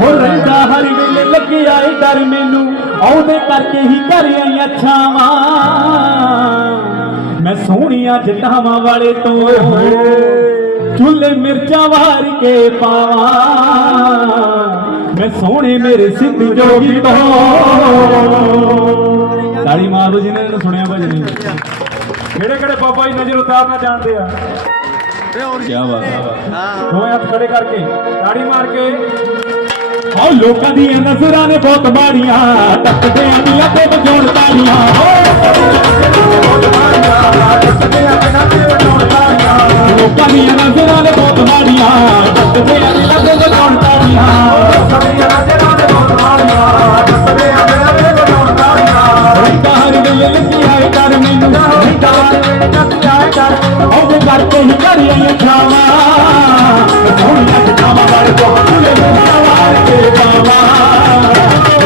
ਹੋ ਰਹਿੰਦਾ ਹਰ ਵੇਲੇ ਲੱਗਿਆ ਏ ਡਰ ਮੈਨੂੰ, ਆਉਦੇ ਕਰਕੇ ਹੀ ਕਰ ਆਈਆਂ ਛਾਵਾਂ ਮੈਂ ਸੋਹਣੀਆਂ ਜਟਾਵਾਂ ਵਾਲੇ ਤੋਂ ਚੁੱਲੇ ਮਿਰਚਾਂ ਵਾਰ ਕੇ ਪਾਵਾਂ। ਮੈਂ ਸੋਹਣੇ ਮੇਰੇ ਸਿੱਧੂ ਜੋਗੀ ਤੋਂ। ਤਾੜੀ ਮਾਰ ਜਿਹਨੇ ਨੇ ਸੁਣਿਆ ਭਜਨ ਕਿਹੜੇ ਕਿਹੜੇ ਬਾਬਾ ਜੀ ਨਜ਼ਰ ਉਤਾਰਨਾ ਜਾਣਦੇ ਆ? ਕੀ ਬਾਤ ਹੈ। ਦੋਵੇਂ ਹੱਥ ਖੜੇ ਕਰਕੇ ਤਾੜੀ ਮਾਰ ਕੇ। ਆਹ ਲੋਕਾਂ ਦੀਆਂ ਨਜ਼ਰਾਂ ਨੇ ਬਹੁਤ ਮਾੜੀਆਂ ਟੱਕਦੇ ਆਂ ਦੀਆਂ ਤੇ ਵਜਾਉਣ ਤਾਲੀਆਂ ਲੋਕਾਂ ਦੀਆਂ ਨਜ਼ਰਾਂ ਨੇ ਬਹੁਤ ਮਾੜੀਆਂ ਟੱਕਦੇ ਆਂ ਦੀਆਂ ਤੇ ਵਜਾਉਣ ਤਾਲੀਆਂ ਬਾਹਰ ਵੇਲੇ ਲੱਗੀ ਆਏ ਕਰ ਮੈਨੂੰ। ਉਹਦੇ ਕਰਕੇ ਹੀ ਕਰੀ ਆਈ ਛਾਵਾਂ ਸੋਹਣੀਆਂ ਜਟਾਵਾਂ ਵਾਲੇ ਤੋਂ ਤੁਲੇ ਮਿਰਚਾਂ ਵਾਰ ਕੇ ਪਾਵਾਂ।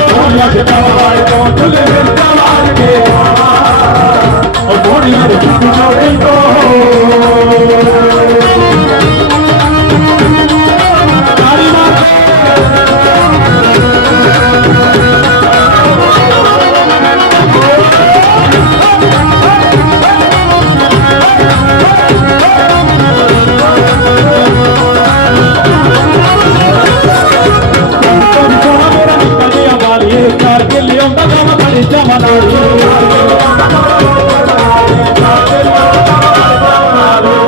ਸੋਹਣੀਆਂ ਜਟਾਵਾਂ ਵਾਲੇ ਤੋਂ ਤੁਲੇ ਮਿਰਚਾਂ ਵਾਰ ਕੇ ਪਾਵਾਂ। ਉਹ ਸੋਹਣੀਆਂ ਦੇ ਚੁੱਪ ਵਾਲੀਏ ਕੇ ਲਿਆਉਂਦਾ ਗਾਵਾਂ ਬੜੇ ਚਾਵਾਂ ਨਾਲ।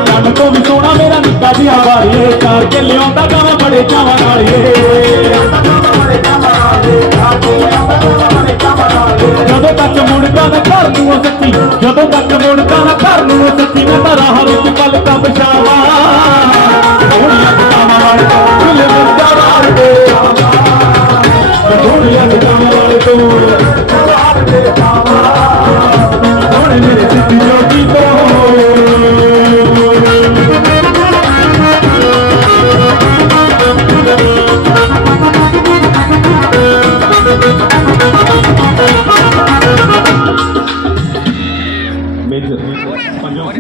ਕੰਨ ਤੋਂ ਵੀ ਸੋਹਣਾ ਮੇਰਾ ਨਿੱਕਾ ਜਿਹਾ ਵਾਲੀਏ ਕਰ ਕੇ ਲਿਆਉਂਦਾ ਗਾਵਾਂ ਬੜੇ ਚਾਵਾਂ ਨਾਲ ਏ। ਜਦੋਂ ਤੱਕ ਮੁੜਦਾ ਨਾ ਘਰ ਨੂੰ ਉਹ ਸੱਚੀ, ਜਦੋਂ ਤੱਕ ਮੁੜਦਾ ਨਾ ਘਰ ਨੂੰ मेजर. पंजाब.